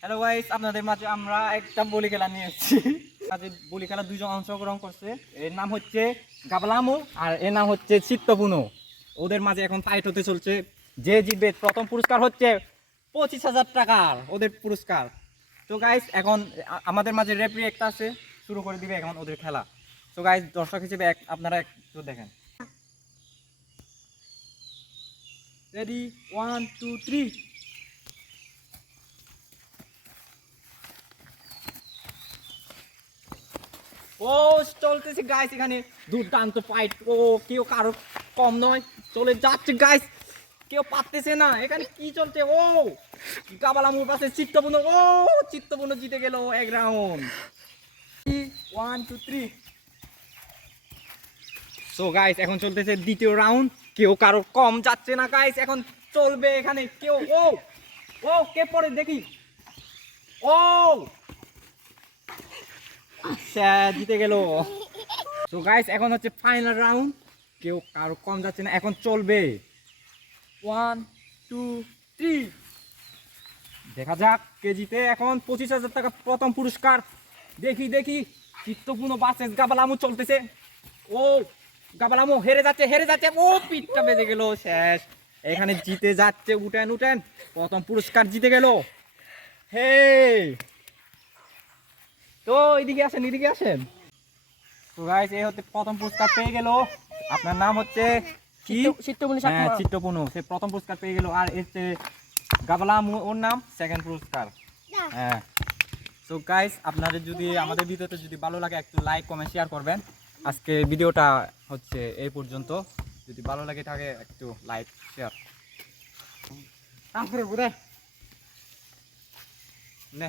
Hello guys আপনাদের মাঝে আমরা একটা বলি খেলা নিয়ে এসেছি। আজ এই বলি খেলা দুজন অংশগ্রহণ করছে। এর নাম হচ্ছে গাবলামো আর এর নাম হচ্ছে চিত্তপুনো। ওদের মাঝে এখন ফাইট হতে চলছে। যে জিতবে প্রথম পুরস্কার হচ্ছে পঁচিশ হাজার টাকার ওদের পুরস্কার। তো গাইস এখন আমাদের মাঝে রেফারি একটা আছে, শুরু করে দিবে এখন ওদের খেলা। তো গাইস দর্শক হিসেবে এক- আপনারা একটু দেখেন। রেডি ওয়ান টু থ্রি ও, চলতেছে গাইস এখানে দুর্দান্ত ফাইট ও, কেউ কারও কম নয়। চলে যাচ্ছে গাইস কেউ পারতেছে না। এখানে কি চলছে? ও কাবালামুর পাশে চিত্তপূর্ণ ও চিত্তপূর্ণ জিতে গেল এক round one two three so guys এখন চলতেছে দ্বিতীয় রাউন্ড কেউ কারও কম যাচ্ছে না গাইস এখন চলবে এখানে। কেউ, ও ও, কে পড়ে দেখি? ও জিতে গেল। তো গাইস এখন হচ্ছে ফাইনাল রাউন্ড কেউ কারও কম যাচ্ছে না, এখন চলবে। ওয়ান টু থ্রি দেখা যাক কে জিতে। এখন পঁচিশ হাজার টাকা প্রথম পুরস্কার। দেখি দেখি। চিত্তপূর্ণ বাসেস গাবালামু চলতেছে। ও, গাবালামু হেরে যাচ্ছে হেরে যাচ্ছে। ও, পিঠটা বেজে গেল, শেষ। এখানে জিতে যাচ্ছে, উঠেন উঠেন। প্রথম পুরস্কার জিতে গেল। হে তো এদিকে আসেন এদিকে আসেন। তো গাইস এই হচ্ছে প্রথম পুরস্কার পেয়ে গেল। আপনার নাম হচ্ছে কি? চিত্তমণি হ্যাঁ সাকমা সে প্রথম পুরস্কার পেয়ে গেল। আর এর হচ্ছে গাবলা ওর নাম সেকেন্ড পুরস্কার। হ্যাঁ। সো গাইস আপনাদের যদি আমাদের ভিডিওতে যদি ভালো লাগে একটু লাইক কমেন্ট শেয়ার করবেন। আজকে ভিডিওটা হচ্ছে এই পর্যন্ত। যদি ভালো লাগে থাকে একটু লাইক শেয়ার তারপরে বোধ নে।